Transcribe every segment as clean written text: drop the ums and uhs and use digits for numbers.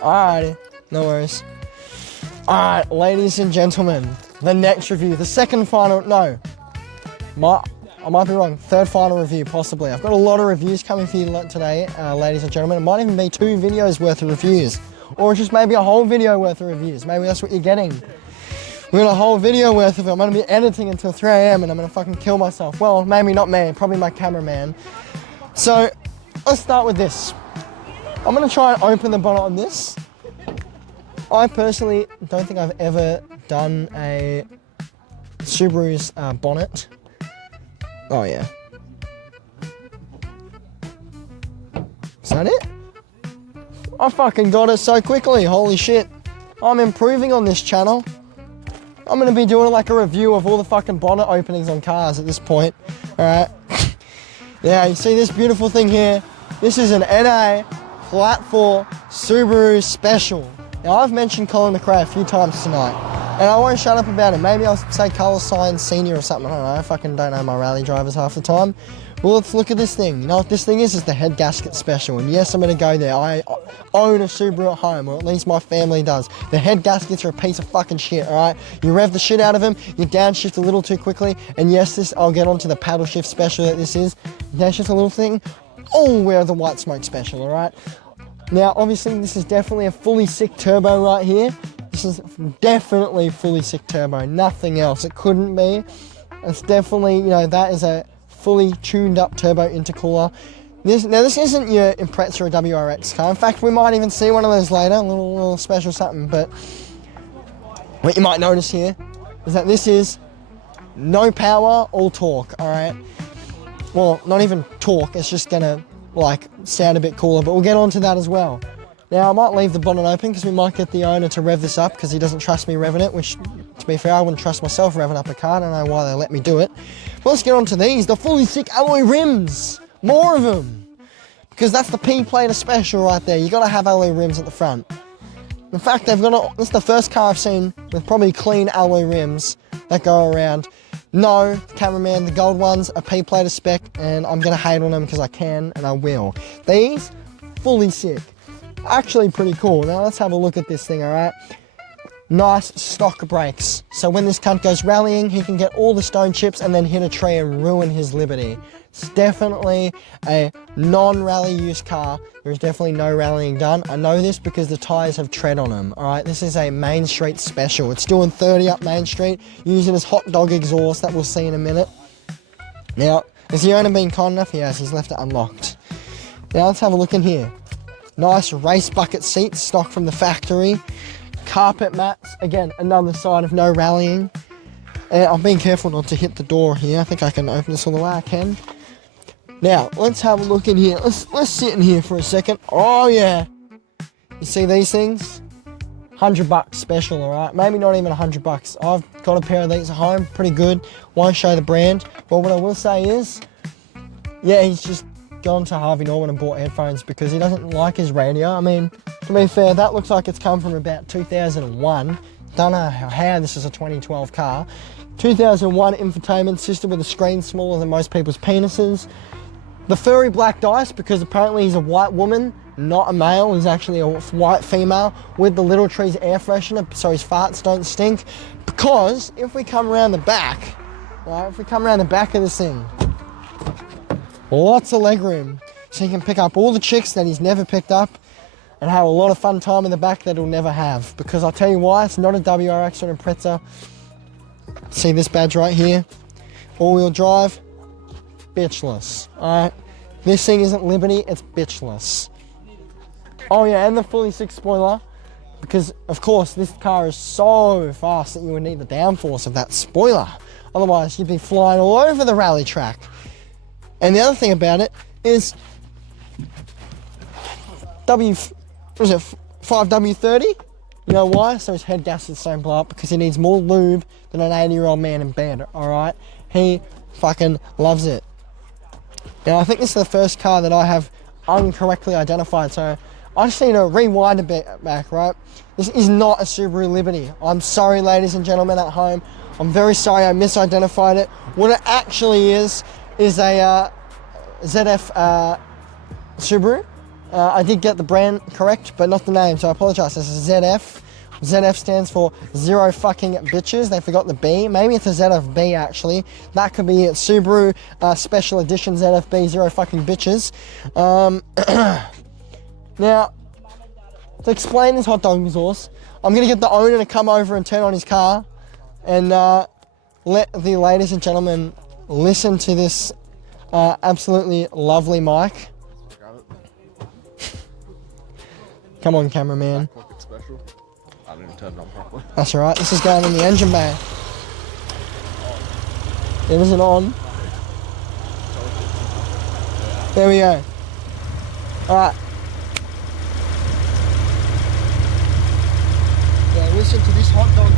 Alrighty, no worries. Alright, ladies and gentlemen, the next review, the second final, no, I might be wrong, third final review, possibly. I've got a lot of reviews coming for you today, ladies and gentlemen. It might even be 2 videos worth of reviews, or just maybe a whole video worth of reviews. Maybe that's what you're getting. We got a whole video worth of it. I'm gonna be editing until 3 AM and I'm gonna fucking kill myself. Well, maybe not me, probably my cameraman. So, let's start with this. I'm gonna try and open the bonnet on this. I personally don't think I've ever done a Subaru's bonnet. Oh yeah. Is that it? I fucking got it so quickly, holy shit. I'm improving on this channel. I'm gonna be doing like a review of all the fucking bonnet openings on cars at this point. Alright. Yeah, you see this beautiful thing here? This is an NA Flat 4 Subaru Special. Now I've mentioned Colin McRae a few times tonight, and I won't shut up about it. Maybe I'll say Colour Sign Senior or something, I don't know. I fucking don't know my rally drivers half the time. Well, let's look at this thing. You know what this thing is? It's the head gasket special. And yes, I'm gonna go there. I own a Subaru at home, or at least my family does. The head gaskets are a piece of fucking shit, all right? You rev the shit out of them, you downshift a little too quickly, and yes, I'll get onto the paddle shift special that this is. Downshift a little thing. Oh, we're the white smoke special, all right? Now, obviously, this is definitely a fully sick turbo right here. This is definitely fully sick turbo, nothing else. It couldn't be. It's definitely, you know, that is a fully tuned up turbo intercooler. Now this isn't your Impreza or WRX car. In fact, we might even see one of those later, a little special something. But what you might notice here is that this is no power, all torque, all right? Well, not even torque, it's just gonna like sound a bit cooler, but we'll get onto that as well. Now I might leave the bonnet open because we might get the owner to rev this up because he doesn't trust me revving it, which to be fair, I wouldn't trust myself revving up a car. I don't know why they let me do it. But let's get on to these, the fully sick alloy rims. More of them. Because that's the P-Plater special right there. You gotta have alloy rims at the front. In fact, this is the first car I've seen with probably clean alloy rims that go around. No, cameraman, the gold ones are P-Plater spec, and I'm gonna hate on them because I can and I will. These, fully sick. Actually pretty cool. Now let's have a look at this thing, all right? Nice stock brakes. So when this cunt goes rallying, he can get all the stone chips and then hit a tree and ruin his liberty. It's definitely a non-rally use car. There's definitely no rallying done. I know this because the tyres have tread on them, all right? This is a Main Street special. It's doing 30 up Main Street, using his hot dog exhaust that we'll see in a minute. Now, has the owner been kind enough? Yes, he's left it unlocked. Now let's have a look in here. Nice race bucket seats, stock from the factory. Carpet mats, again, another sign of no rallying. And I'm being careful not to hit the door here. I think I can open this all the way I can. Now, let's have a look in here. Let's sit in here for a second. Oh yeah. You see these things? $100 special, alright? Maybe not even $100. I've got a pair of these at home, pretty good. Won't show the brand. Well, what I will say is, yeah, he's just gone to Harvey Norman and bought headphones because he doesn't like his radio. I mean, to be fair, that looks like it's come from about 2001. Don't know how this is a 2012 car. 2001 infotainment system with a screen smaller than most people's penises. The furry black dice, because apparently he's a white woman, not a male. He's actually a white female with the Little Trees air freshener so his farts don't stink. Because if we come around the back, right, if we come around the back of this thing, lots of legroom, so he can pick up all the chicks that he's never picked up and have a lot of fun time in the back that he'll never have. Because I'll tell you why, it's not a WRX or an Impreza. See this badge right here? All-wheel drive, bitchless, alright? This thing isn't Liberty, it's bitchless. Oh yeah, and the fully sick spoiler, because of course this car is so fast that you would need the downforce of that spoiler. Otherwise you'd be flying all over the rally track. And the other thing about it is 5W30? You know why? So his head gaskets don't blow up, because he needs more lube than an 80-year-old man in bed, alright? He fucking loves it. Now I think this is the first car that I have incorrectly identified, so I just need to rewind a bit back, right? This is not a Subaru Liberty. I'm sorry, ladies and gentlemen at home. I'm very sorry I misidentified it. What it actually is a ZF Subaru, I did get the brand correct, but not the name, so I apologize. This is ZF. ZF stands for zero fucking bitches. They forgot the B. Maybe it's a ZFB actually. That could be it. Subaru Special Edition ZFB, zero fucking bitches. Now, to explain this hot dog exhaust, I'm going to get the owner to come over and turn on his car and let the ladies and gentlemen listen to this absolutely lovely mic. Come on, cameraman. Special. I didn't even turn it on properly. That's alright, this is going in the engine bay. It isn't on. There we go. Alright. Yeah, listen to this hot dog.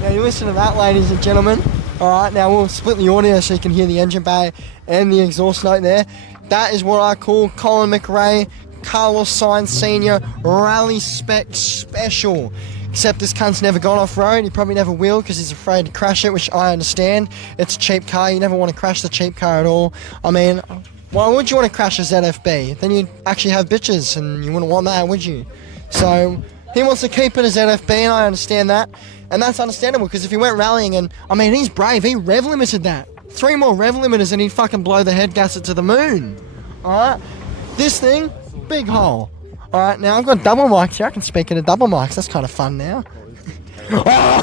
Now you listen to that, ladies and gentlemen. Alright, now we'll split the audio so you can hear the engine bay and the exhaust note there. That is what I call Colin McRae, Carlos Sainz Sr. Rally Spec Special. Except this cunt's never gone off-road. He probably never will because he's afraid to crash it, which I understand. It's a cheap car. You never want to crash the cheap car at all. I mean, why would you want to crash a ZFB? Then you'd actually have bitches and you wouldn't want that, would you? So, he wants to keep it a ZFB and I understand that. And that's understandable because if he went rallying and, I mean, he's brave. He rev limited that. 3 more rev limiters and he'd fucking blow the head gasket to the moon. Alright? This thing, big hole. Alright, now I've got double mics here. I can speak into double mics. That's kind of fun now. Oh!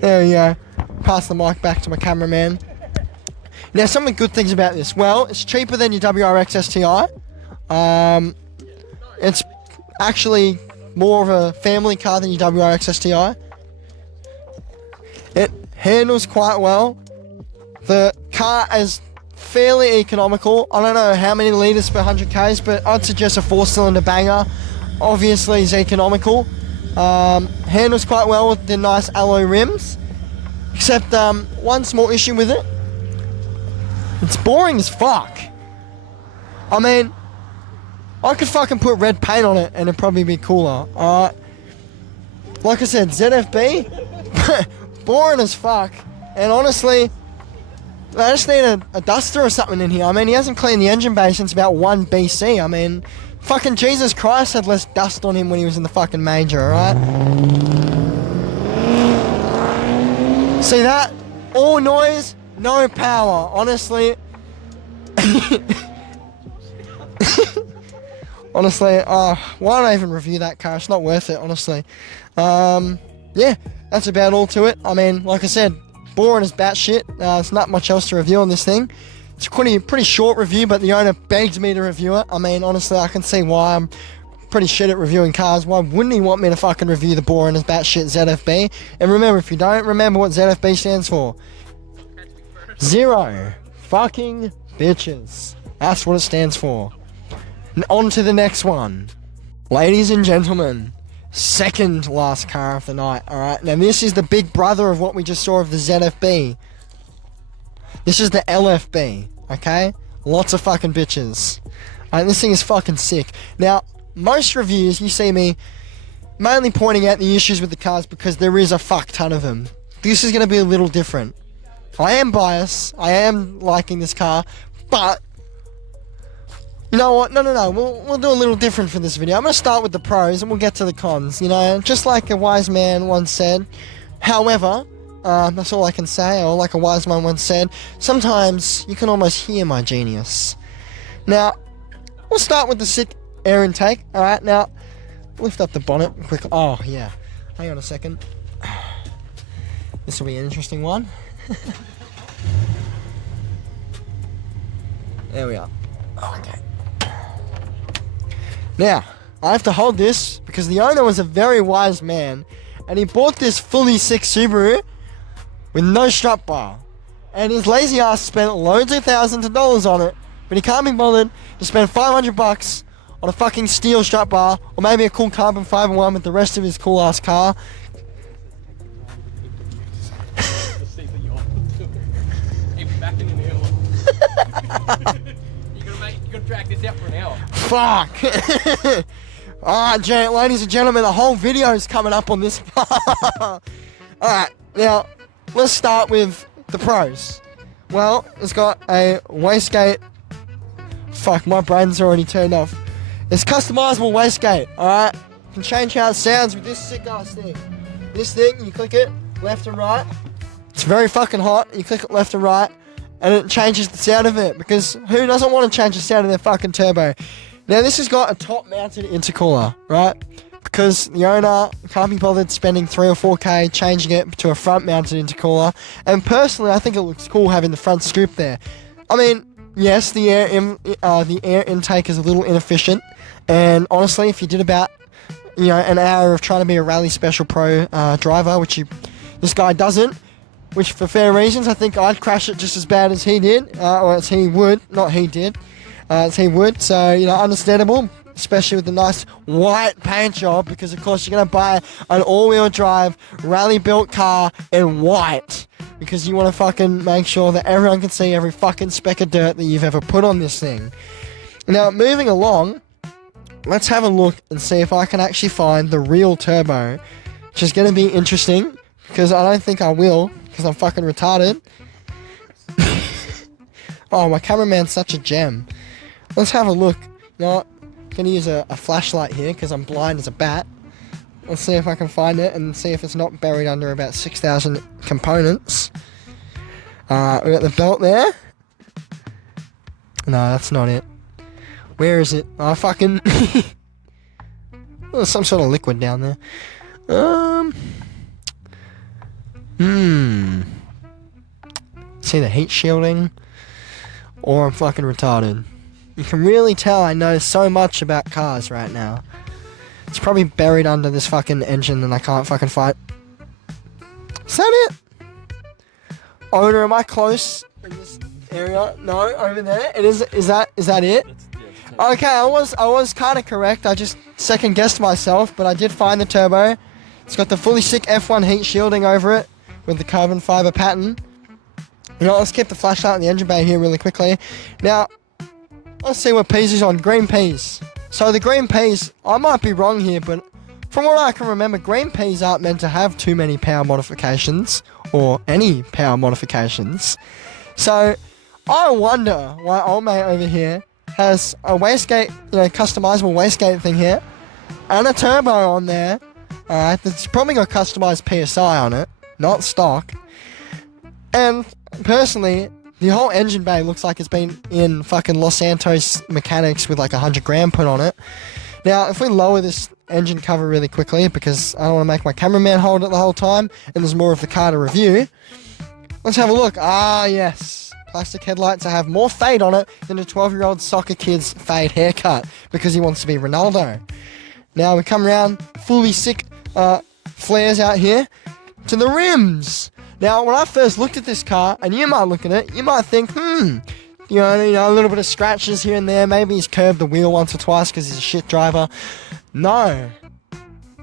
There we go. Pass the mic back to my cameraman. Now, some of the good things about this. Well, it's cheaper than your WRX STI. It's actually more of a family car than your WRX STI. It handles quite well. The car is fairly economical. I don't know how many litres per 100 Ks, but I'd suggest a 4-cylinder banger. Obviously, is economical. Handles quite well with the nice alloy rims. Except one small issue with it. It's boring as fuck. I mean, I could fucking put red paint on it and it'd probably be cooler. Like I said, ZFB, boring as fuck. And honestly, I just need a duster or something in here. I mean, he hasn't cleaned the engine bay since about 1 BC. I mean, fucking Jesus Christ had less dust on him when he was in the fucking major, alright? See that? All noise, no power. Honestly. Honestly, why don't I even review that car? It's not worth it, honestly. Yeah, that's about all to it. I mean, like I said, boring as batshit. There's not much else to review on this thing. It's a pretty short review, but the owner begged me to review it. I mean, honestly, I can see why. I'm pretty shit at reviewing cars. Why wouldn't he want me to fucking review the boring as batshit ZFB? And remember, if you don't remember what ZFB stands for, zero fucking bitches. That's what it stands for. And on to the next one. Ladies and gentlemen, second last car of the night, alright? Now this is the big brother of what we just saw of the ZFB. This is the LFB, okay? Lots of fucking bitches. This thing is fucking sick. Now, most reviews, you see me mainly pointing out the issues with the cars because there is a fuck ton of them. This is going to be a little different. I am biased. I am liking this car, but you know what? No. We'll do a little different for this video. I'm going to start with the pros and we'll get to the cons. You know, just like a wise man once said. However, that's all I can say. Or like a wise man once said, sometimes you can almost hear my genius. Now, we'll start with the sick air intake. All right, now lift up the bonnet quickly. Oh yeah. Hang on a second. This will be an interesting one. There we are. Okay. Now, I have to hold this because the owner was a very wise man and he bought this fully sick Subaru with no strap bar. And his lazy ass spent loads of thousands of dollars on it, but he can't be bothered to spend $500 on a fucking steel strap bar or maybe a cool carbon fiber one with the rest of his cool ass car. You're gonna drag this out for an hour. Fuck! Ladies and gentlemen, the whole video is coming up on this. Alright, now, let's start with the pros. Well, it's got a wastegate. Fuck, my brain's already turned off. It's customizable wastegate, alright? You can change how it sounds with this sick ass thing. This thing, you click it left and right. It's very fucking hot. You click it left and right, and it changes the sound of it, because who doesn't want to change the sound of their fucking turbo? Now, this has got a top-mounted intercooler, right? Because the owner can't be bothered spending 3 or 4K changing it to a front-mounted intercooler. And personally, I think it looks cool having the front scoop there. I mean, yes, the air intake is a little inefficient. And honestly, if you did about, an hour of trying to be a Rally Special Pro driver, which this guy doesn't, which for fair reasons, I think I'd crash it just as bad as he did, or as he would, not he did. As he would, so, understandable, especially with the nice white paint job, because of course you're going to buy an all-wheel drive, rally-built car in white, because you want to fucking make sure that everyone can see every fucking speck of dirt that you've ever put on this thing. Now, moving along, let's have a look and see if I can actually find the real turbo, which is going to be interesting, because I don't think I will, because I'm fucking retarded. Oh, my cameraman's such a gem. Let's have a look. You know what? I'm going to use a flashlight here because I'm blind as a bat. Let's see if I can find it and see if it's not buried under about 6,000 components. We got the belt there. No, that's not it. Where is it? Oh, fucking... There's some sort of liquid down there. It's either heat shielding or I'm fucking retarded. You can really tell I know so much about cars right now. It's probably buried under this fucking engine and I can't fucking find. Is that it? Owner, am I close in this area? No, over there. It is. Is that it? Okay, I was kind of correct. I just second guessed myself, but I did find the turbo. It's got the fully sick F1 heat shielding over it with the carbon fiber pattern. Let's keep the flashlight in the engine bay here really quickly. Now, let's see what peas is on. Green peas. So the green peas, I might be wrong here, but from what I can remember, green peas aren't meant to have too many power modifications, or any power modifications. So, I wonder why old mate over here has a wastegate, customizable wastegate thing here, and a turbo on there. Alright, that's probably got customized PSI on it, not stock. And personally, the whole engine bay looks like it's been in fucking Los Santos mechanics with like 100 grand put on it. Now, if we lower this engine cover really quickly, because I don't want to make my cameraman hold it the whole time, and there's more of the car to review, let's have a look. Ah, yes. Plastic headlights that have more fade on it than a 12-year-old soccer kid's fade haircut, because he wants to be Ronaldo. Now, we come around, fully sick flares out here, to the rims. Now, when I first looked at this car, and you might look at it, you might think, a little bit of scratches here and there. Maybe he's curved the wheel once or twice because he's a shit driver. No. You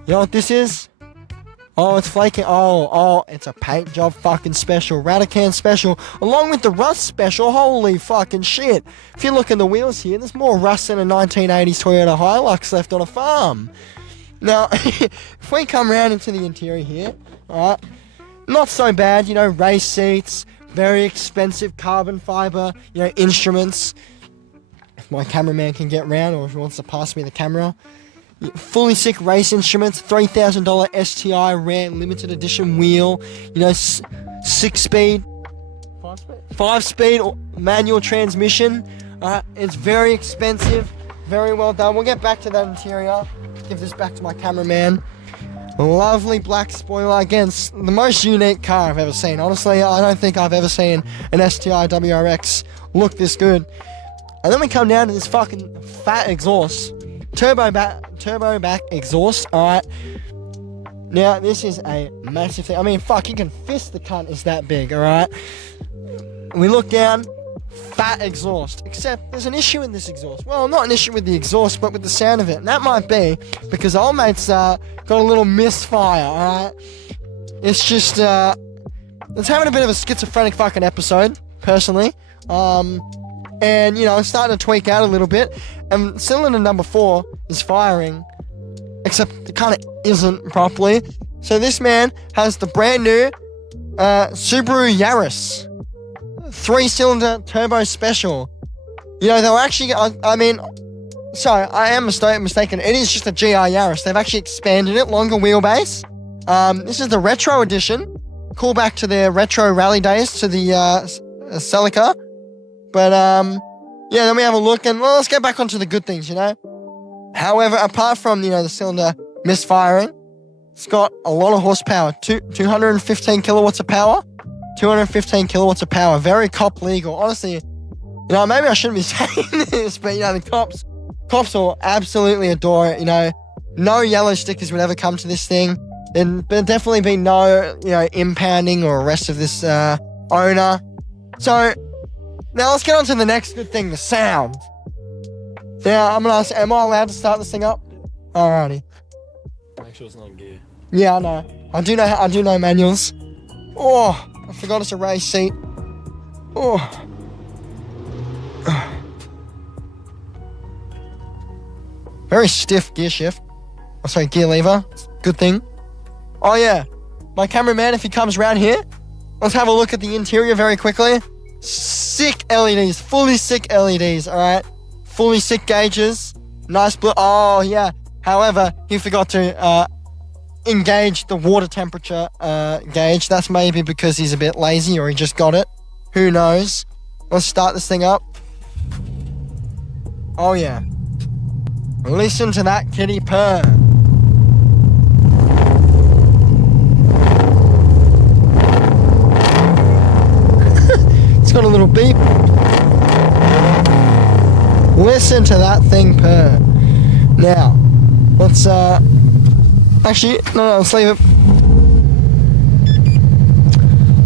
know what this is? Oh, it's flaking. Oh, it's a paint job fucking special. Radican special. Along with the rust special. Holy fucking shit. If you look at the wheels here, there's more rust than a 1980s Toyota Hilux left on a farm. Now, if we come around into the interior here, alright, not so bad, race seats, very expensive carbon fiber, instruments. If my cameraman can get round, or if he wants to pass me the camera. Fully sick race instruments, $3,000 STI rare limited edition wheel, 6-speed, 5-speed manual transmission. It's very expensive, very well done. We'll get back to that interior. Give this back to my cameraman. Lovely black spoiler. Again, the most unique car I've ever seen. Honestly, I don't think I've ever seen an STI WRX look this good. And then we come down to this fucking fat exhaust. Turbo back exhaust, alright. Now, this is a massive thing. I mean, fuck, you can fist the cunt, it's that big, alright. We look down, fat exhaust. Except, there's an issue in this exhaust. Well, not an issue with the exhaust, but with the sound of it. And that might be because old mate's got a little misfire, alright. It's just, it's having a bit of a schizophrenic fucking episode, personally. And, it's starting to tweak out a little bit. And cylinder number 4 is firing except it kind of isn't properly. So this man has the brand new Subaru Yaris 3-cylinder turbo special. You know, they were actually, sorry, I am mistaken. It is just a GR Yaris. They've actually expanded it, longer wheelbase. This is the retro edition. Call back to their retro rally days to the Celica. But, yeah, then we have a look and, well, let's get back onto the good things, you know. However, apart from, you know, the cylinder misfiring, it's got a lot of horsepower. 215 kilowatts of power. 215 kilowatts of power. Very cop legal. Honestly, you know, maybe I shouldn't be saying this, but, you know, the cops will absolutely adore it, you know. No yellow stickers would ever come to this thing. There'd definitely be no, you know, impounding or arrest of this owner. So, now let's get on to the next good thing, the sound. Now, I'm going to ask, am I allowed to start this thing up? Alrighty. Make sure it's not in gear. Yeah, I know. I do know manuals. Oh, I forgot it's a race seat. Oh. Very stiff gear shift. Oh, sorry, gear lever. Good thing. Oh, yeah. My cameraman, if he comes around here, let's have a look at the interior very quickly. Sick LEDs. Fully sick LEDs, alright? Fully sick gauges. Nice blue. Oh, yeah. However, he forgot to engage the water temperature gauge. That's maybe because he's a bit lazy or he just got it. Who knows? Let's start this thing up. Oh, yeah. Listen to that kitty purr. It's got a little beep. Listen to that thing purr. Now, let's actually, no, let's leave it.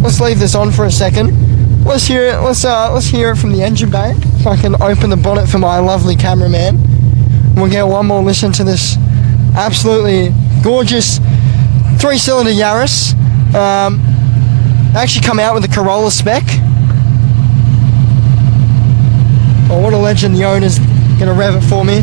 Let's leave this on for a second. Let's hear it. Let's hear it from the engine bay. If I can open the bonnet for my lovely cameraman. We'll get one more listen to this absolutely gorgeous 3-cylinder Yaris. Actually come out with a Corolla spec. Oh, what a legend, the owner's gonna rev it for me.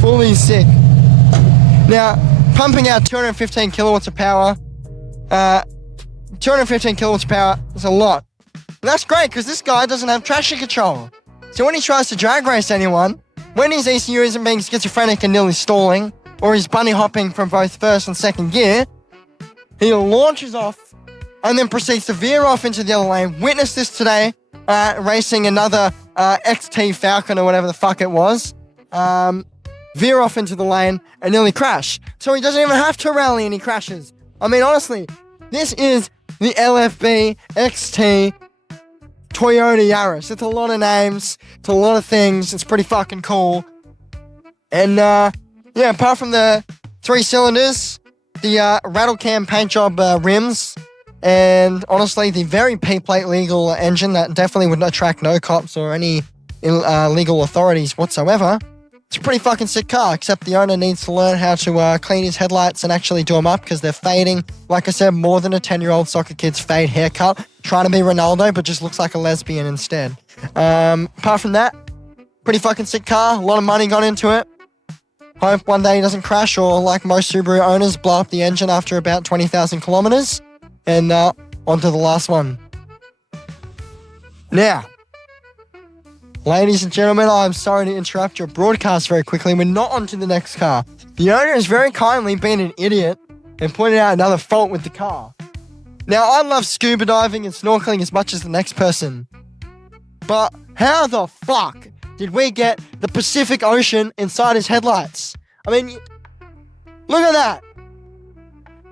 Fully sick. Now, pumping out 215 kilowatts of power, 215 kilowatts of power is a lot. And that's great because this guy doesn't have traction control. So when he tries to drag race anyone, when his ECU isn't being schizophrenic and nearly stalling, or he's bunny hopping from both first and second gear, he launches off and then proceeds to veer off into the other lane. Witnessed this today, racing another XT Falcon or whatever the fuck it was. Veer off into the lane and nearly crash. So he doesn't even have to rally and he crashes. I mean, honestly, this is the LFB XT Toyota Yaris. It's a lot of names. It's a lot of things. It's pretty fucking cool. And, yeah, apart from the 3 cylinders, the rattle cam paint job rims, and honestly, the very P-plate legal engine that definitely would attract no cops or any legal authorities whatsoever. It's a pretty fucking sick car, except the owner needs to learn how to clean his headlights and actually do them up because they're fading. Like I said, more than a 10-year-old soccer kid's fade haircut. Trying to be Ronaldo, but just looks like a lesbian instead. Apart from that, pretty fucking sick car. A lot of money gone into it. Hope one day he doesn't crash or, like most Subaru owners, blow up the engine after about 20,000 kilometers. And on to the last one. Now, ladies and gentlemen, I'm sorry to interrupt your broadcast very quickly. We're not on to the next car. The owner has very kindly been an idiot and pointed out another fault with the car. Now, I love scuba diving and snorkeling as much as the next person. But how the fuck did we get the Pacific Ocean inside his headlights? I mean, look at that.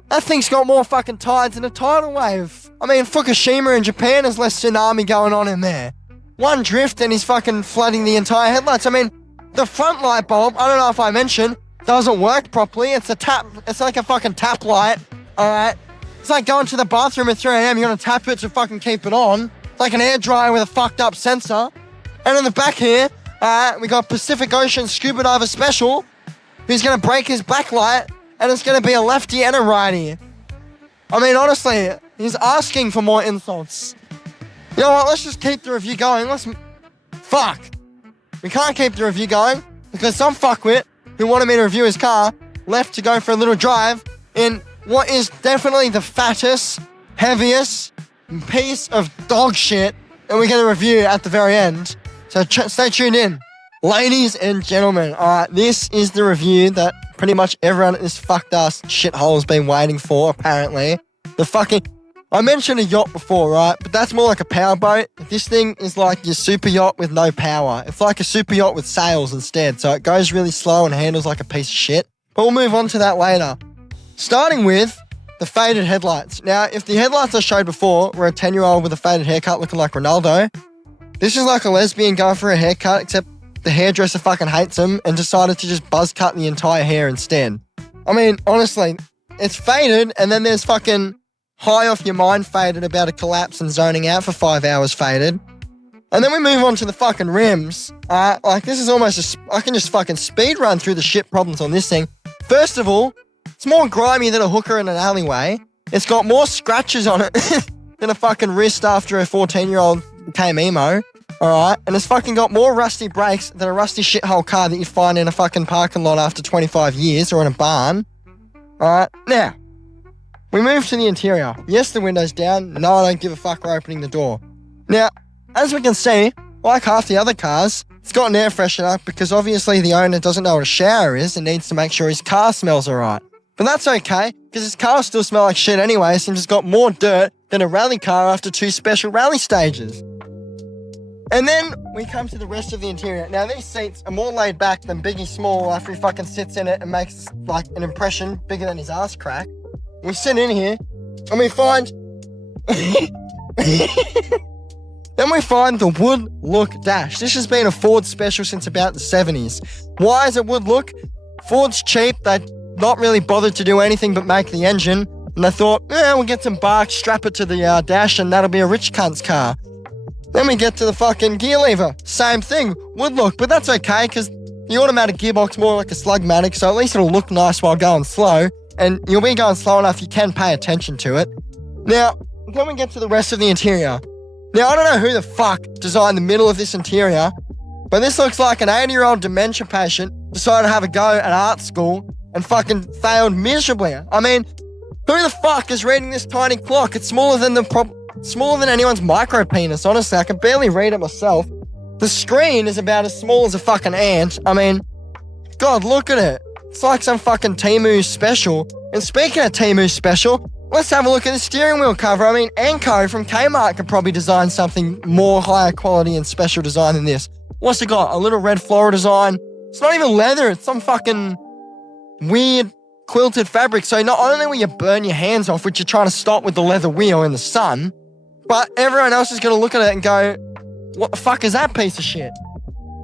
That thing's got more fucking tides than a tidal wave. I mean, Fukushima in Japan has less tsunami going on in there. One drift and he's fucking flooding the entire headlights. I mean, the front light bulb, I don't know if I mentioned, doesn't work properly. It's a tap, it's like a fucking tap light, alright? It's like going to the bathroom at 3 a.m. You're gonna tap it to fucking keep it on. It's like an air dryer with a fucked up sensor. And in the back here, we got Pacific Ocean Scuba Diver Special, who's gonna break his backlight, and it's gonna be a lefty and a righty. I mean, honestly, he's asking for more insults. You know what? Let's just keep the review going. Fuck. We can't keep the review going because some fuckwit who wanted me to review his car left to go for a little drive in what is definitely the fattest, heaviest piece of dog shit that we're going to review at the very end. So stay tuned in. Ladies and gentlemen, alright, this is the review that pretty much everyone at this fucked ass shithole has been waiting for, apparently. I mentioned a yacht before, right? But that's more like a powerboat. This thing is like your super yacht with no power. It's like a super yacht with sails instead. So it goes really slow and handles like a piece of shit. But we'll move on to that later. Starting with the faded headlights. Now, if the headlights I showed before were a 10-year-old with a faded haircut looking like Ronaldo, this is like a lesbian going for a haircut, except the hairdresser fucking hates him and decided to just buzz cut the entire hair instead. I mean, honestly, it's faded, and then there's fucking high off your mind faded about to collapse and zoning out for 5 hours faded. And then we move on to the fucking rims. Like this is almost I can just fucking speed run through the shit problems on this thing. First of all, it's more grimy than a hooker in an alleyway. It's got more scratches on it than a fucking wrist after a 14-year-old became emo. Alright, and it's fucking got more rusty brakes than a rusty shithole car that you'd find in a fucking parking lot after 25 years or in a barn. Alright, now, we move to the interior. Yes, the window's down. No, I don't give a fuck, we're opening the door. Now, as we can see, like half the other cars, it's got an air freshener because obviously the owner doesn't know what a shower is and needs to make sure his car smells alright. But that's okay, because his car still smells like shit anyway, since it's got more dirt than a rally car after 2 special rally stages. And then we come to the rest of the interior. Now, these seats are more laid back than Biggie Small after he fucking sits in it and makes like an impression bigger than his ass crack. We sit in here and we find then we find the wood look dash. This has been a Ford special since about the 70s. Why is it wood look? Ford's cheap. They're not really bothered to do anything but make the engine. And they thought, we'll get some bark, strap it to the dash, and that'll be a rich cunt's car. Then we get to the fucking gear lever. Same thing, wood look, but that's okay because the automatic gearbox more like a slugmatic, so at least it'll look nice while going slow. And you'll be going slow enough you can pay attention to it. Now, then we get to the rest of the interior. Now, I don't know who the fuck designed the middle of this interior, but this looks like an 80-year-old dementia patient decided to have a go at art school and fucking failed miserably. I mean, who the fuck is reading this tiny clock? It's smaller than anyone's micro penis, honestly. I can barely read it myself. The screen is about as small as a fucking ant. I mean, God, look at it. It's like some fucking Temu special. And speaking of Temu special, let's have a look at the steering wheel cover. I mean, Anko from Kmart could probably design something more higher quality and special design than this. What's it got? A little red floral design. It's not even leather. It's some fucking weird quilted fabric. So not only will you burn your hands off, which you're trying to stop with the leather wheel in the sun, but everyone else is going to look at it and go, what the fuck is that piece of shit?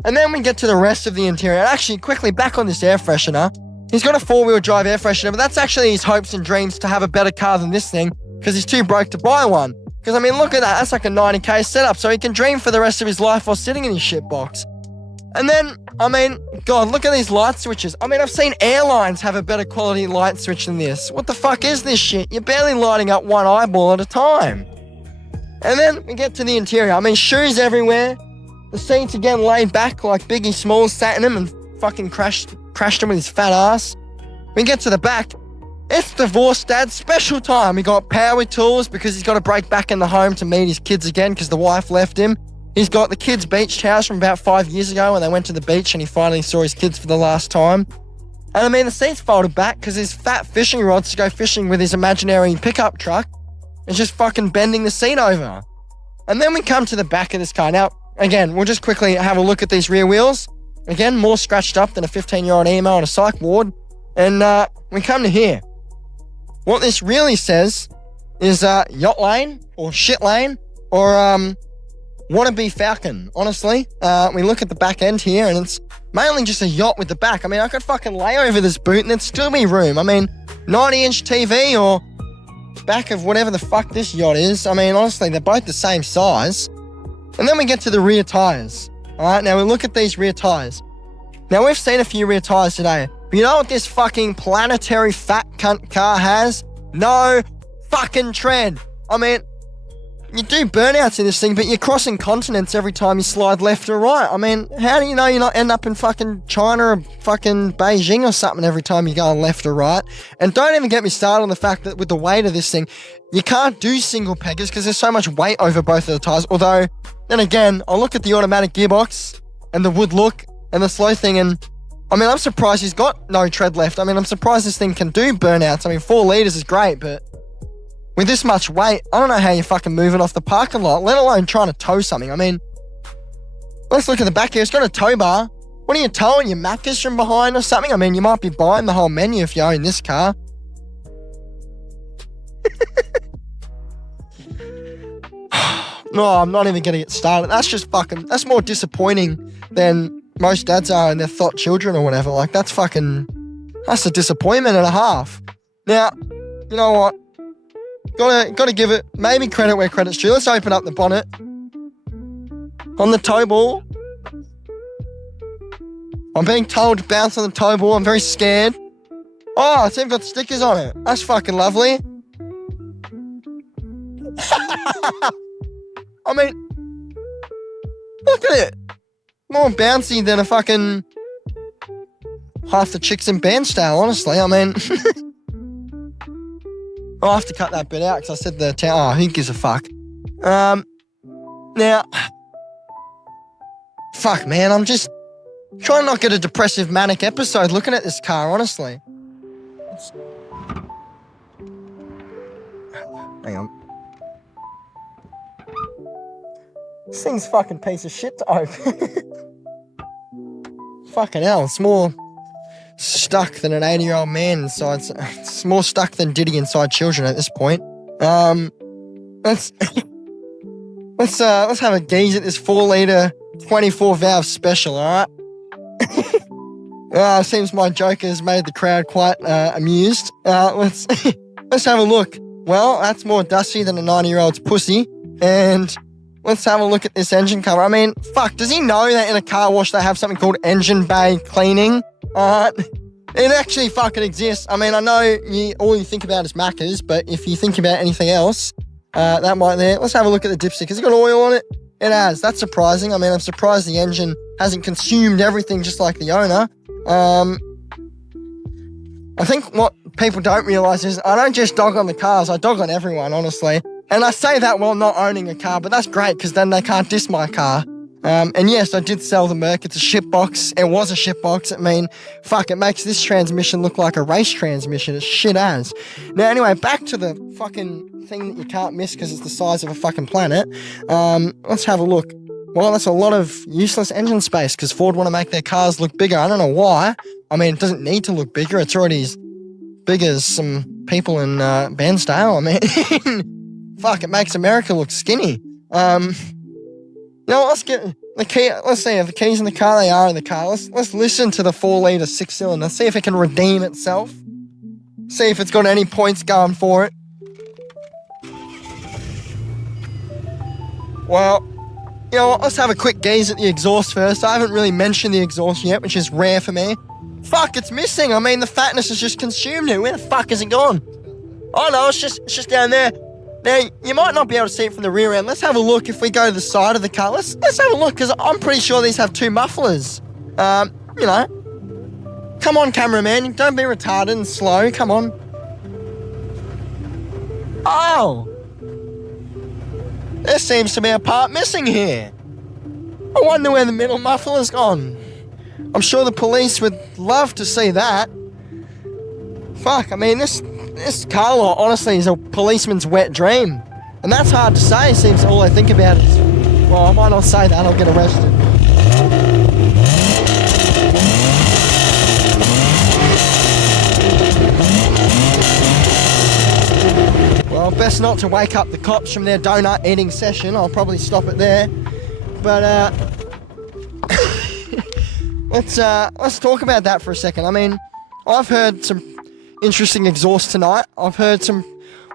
And then we get to the rest of the interior. And actually, quickly, back on this air freshener. He's got a 4-wheel drive air freshener, but that's actually his hopes and dreams to have a better car than this thing because he's too broke to buy one. Because, I mean, look at that. That's like a 90k setup, so he can dream for the rest of his life while sitting in his shitbox. And then, I mean, God, look at these light switches. I mean, I've seen airlines have a better quality light switch than this. What the fuck is this shit? You're barely lighting up one eyeball at a time. And then we get to the interior. I mean, shoes everywhere. The seats again laid back like Biggie Smalls sat in them and fucking crashed him with his fat ass. We get to the back. It's divorced dad's special time. He got power tools because he's got to break back in the home to meet his kids again because the wife left him. He's got the kids' beach house from about 5 years ago when they went to the beach and he finally saw his kids for the last time. And I mean, the seat's folded back because his fat fishing rods to go fishing with his imaginary pickup truck is just fucking bending the seat over. And then we come to the back of this car. Now, again, we'll just quickly have a look at these rear wheels. Again, more scratched up than a 15-year-old emo in a psych ward. And we come to here. What this really says is yacht lane or shit lane or wannabe Falcon, honestly. We look at the back end here and it's mainly just a yacht with the back. I mean, I could fucking lay over this boot and there'd still be room. I mean, 90-inch TV or back of whatever the fuck this yacht is. I mean, honestly, they're both the same size. And then we get to the rear tyres. Alright, now we look at these rear tyres. Now, we've seen a few rear tyres today. But you know what this fucking planetary fat cunt car has? No fucking tread. I mean, you do burnouts in this thing, but you're crossing continents every time you slide left or right. I mean, how do you know you're not end up in fucking China or fucking Beijing or something every time you go left or right? And don't even get me started on the fact that with the weight of this thing, you can't do single peggers because there's so much weight over both of the tyres. Although, then again, I look at the automatic gearbox and the wood look and the slow thing, and I mean, I'm surprised he's got no tread left. I mean, I'm surprised this thing can do burnouts. I mean, 4 litres is great, but with this much weight, I don't know how you're fucking moving off the parking lot, let alone trying to tow something. I mean, let's look at the back here. It's got a tow bar. What are you towing? Your Maccas from behind or something? I mean, you might be buying the whole menu if you own this car. No, I'm not even going to get started. That's just fucking, that's more disappointing than most dads are and their thought children or whatever. Like, that's a disappointment and a half. Now, you know what? Gotta give it maybe credit where credit's due. Let's open up the bonnet. On the tow ball. I'm being told to bounce on the tow ball. I'm very scared. Oh, it's even got stickers on it. That's fucking lovely. I mean, look at it. More bouncy than a fucking half the chicks in Bairnsdale, honestly. I mean, I'll have to cut that bit out because I said the town. Oh, who gives a fuck? Now, fuck, man, I'm just trying to not get a depressive, manic episode looking at this car, honestly. Hang on. This thing's fucking piece of shit to open. Fucking hell, it's more stuck than an 80-year-old man inside. It's more stuck than Diddy inside children at this point. Let's have a gaze at this 4-litre 24-valve special, alright? Seems my joke has made the crowd quite amused. Let's have a look. Well, that's more dusty than a 90-year-old's pussy. And let's have a look at this engine cover. I mean, fuck, does he know that in a car wash they have something called engine bay cleaning? It actually fucking exists. I mean, I know all you think about is Maccas, but if you think about anything else, that might there. Let's have a look at the dipstick. Has it got oil on it? It has. That's surprising. I mean, I'm surprised the engine hasn't consumed everything just like the owner. I think what people don't realise is I don't just dog on the cars, I dog on everyone, honestly. And I say that while not owning a car, but that's great because then they can't diss my car. And yes, I did sell the Merc. It's a shitbox. It was a shitbox. I mean, fuck, it makes this transmission look like a race transmission. It's shit as. Now, anyway, back to the fucking thing that you can't miss because it's the size of a fucking planet. Let's have a look. Well, that's a lot of useless engine space because Ford want to make their cars look bigger. I don't know why. I mean, it doesn't need to look bigger. It's already as big as some people in Bairnsdale. I mean, fuck, it makes America look skinny. You know what, let's get the key. Let's see if the keys in the car, they are in the car. Let's listen to the 4-litre 6-cylinder. See if it can redeem itself. See if it's got any points going for it. Well, you know what, let's have a quick gaze at the exhaust first. I haven't really mentioned the exhaust yet, which is rare for me. Fuck, it's missing. I mean, the fatness has just consumed it. Where the fuck is it gone? Oh no, it's just down there. Now, you might not be able to see it from the rear end. Let's have a look if we go to the side of the car. Let's have a look, because I'm pretty sure these have 2 mufflers. You know. Come on, cameraman. Don't be retarded and slow. Come on. Oh! There seems to be a part missing here. I wonder where the middle muffler's gone. I'm sure the police would love to see that. Fuck, I mean, this car lot, honestly, is a policeman's wet dream. And that's hard to say, seems all I think about is, well, I might not say that, I'll get arrested. Well, best not to wake up the cops from their donut eating session. I'll probably stop it there. But, let's talk about that for a second. I mean, I've heard some interesting exhaust tonight. I've heard some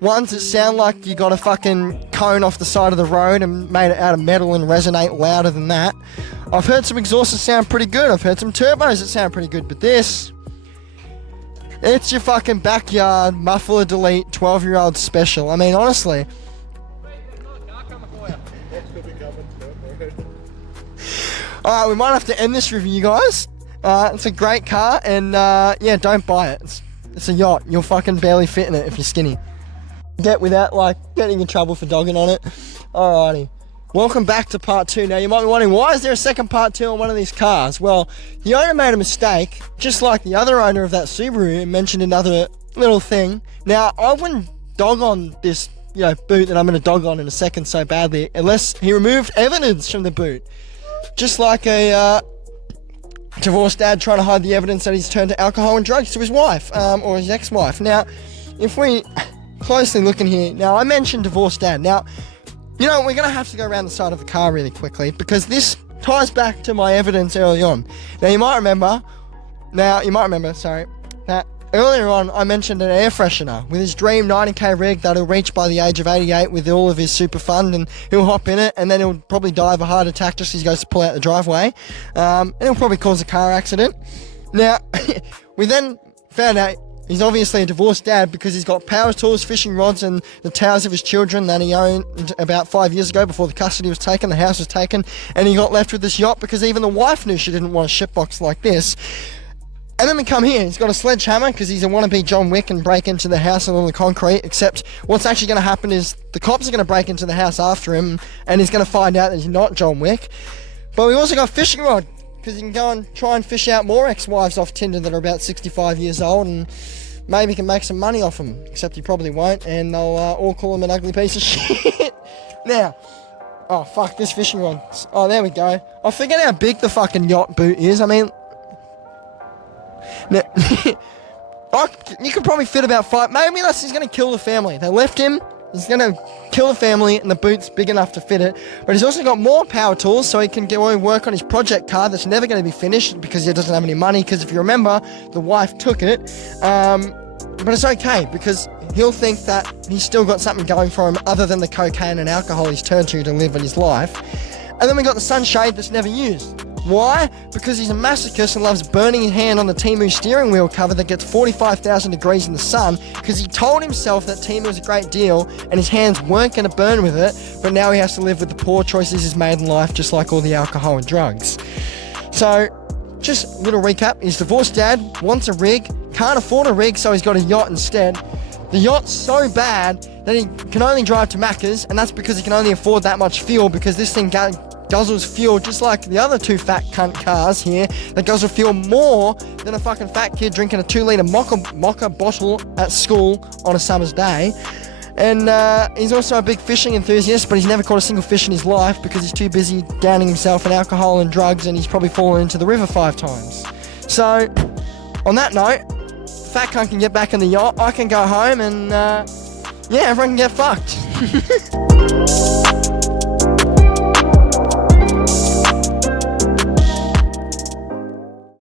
ones that sound like you got a fucking cone off the side of the road and made it out of metal and resonate louder than that. I've heard some exhausts that sound pretty good. I've heard some turbos that sound pretty good, but this, it's your fucking backyard muffler delete 12-year-old special. I mean, honestly. Alright, we might have to end this review, guys. It's a great car, and yeah, don't buy it. It's a yacht. You'll fucking barely fit in it if you're skinny. Get without, like, getting in trouble for dogging on it. Alrighty. Welcome back to part 2. Now, you might be wondering, why is there a second part 2 on one of these cars? Well, the owner made a mistake, just like the other owner of that Subaru mentioned another little thing. Now, I wouldn't dog on this, boot that I'm going to dog on in a second so badly, unless he removed evidence from the boot. Just like a divorced dad trying to hide the evidence that he's turned to alcohol and drugs to his wife, or his ex-wife. Now, if we closely look in here, now I mentioned divorced dad. Now, we're going to have to go around the side of the car really quickly because this ties back to my evidence early on. Now, you might remember, that earlier on I mentioned an air freshener with his dream 90k rig that he'll reach by the age of 88 with all of his super fund, and he'll hop in it and then he'll probably die of a heart attack just as he goes to pull out the driveway, and he'll probably cause a car accident. Now, we then found out he's obviously a divorced dad because he's got power tools, fishing rods, and the towers of his children that he owned about 5 years ago before the custody was taken, the house was taken, and he got left with this yacht because even the wife knew she didn't want a shitbox like this. And then we come here, he's got a sledgehammer because he's a wannabe John Wick and break into the house on all the concrete, except what's actually going to happen is the cops are going to break into the house after him and he's going to find out that he's not John Wick. But we also got a fishing rod because he can go and try and fish out more ex-wives off Tinder that are about 65 years old and maybe he can make some money off them, except he probably won't, and they'll all call him an ugly piece of shit. Now, oh fuck, this fishing rod. Oh, there we go. I forget how big the fucking yacht boot is. I mean, now, you could probably fit about 5, maybe unless he's going to kill the family. They left him, he's going to kill the family, and the boot's big enough to fit it. But he's also got more power tools, so he can go and work on his project car that's never going to be finished because he doesn't have any money, because if you remember, the wife took it. But it's okay, because he'll think that he's still got something going for him other than the cocaine and alcohol he's turned to live in his life. And then we got the sunshade that's never used. Why? Because he's a masochist and loves burning his hand on the Temu steering wheel cover that gets 45,000 degrees in the sun, because he told himself that Temu was a great deal and his hands weren't going to burn with it, but now he has to live with the poor choices he's made in life, just like all the alcohol and drugs. So, just a little recap. His divorced dad wants a rig, can't afford a rig, so he's got a yacht instead. The yacht's so bad that he can only drive to Macca's, and that's because he can only afford that much fuel, because this thing guzzles fuel just like the other two fat cunt cars here that guzzle fuel more than a fucking fat kid drinking a 2-litre mocha bottle at school on a summer's day. And he's also a big fishing enthusiast, but he's never caught a single fish in his life because he's too busy downing himself in alcohol and drugs, and he's probably fallen into the river 5 times. So, on that note, fat cunt can get back in the yacht, I can go home, and yeah, everyone can get fucked.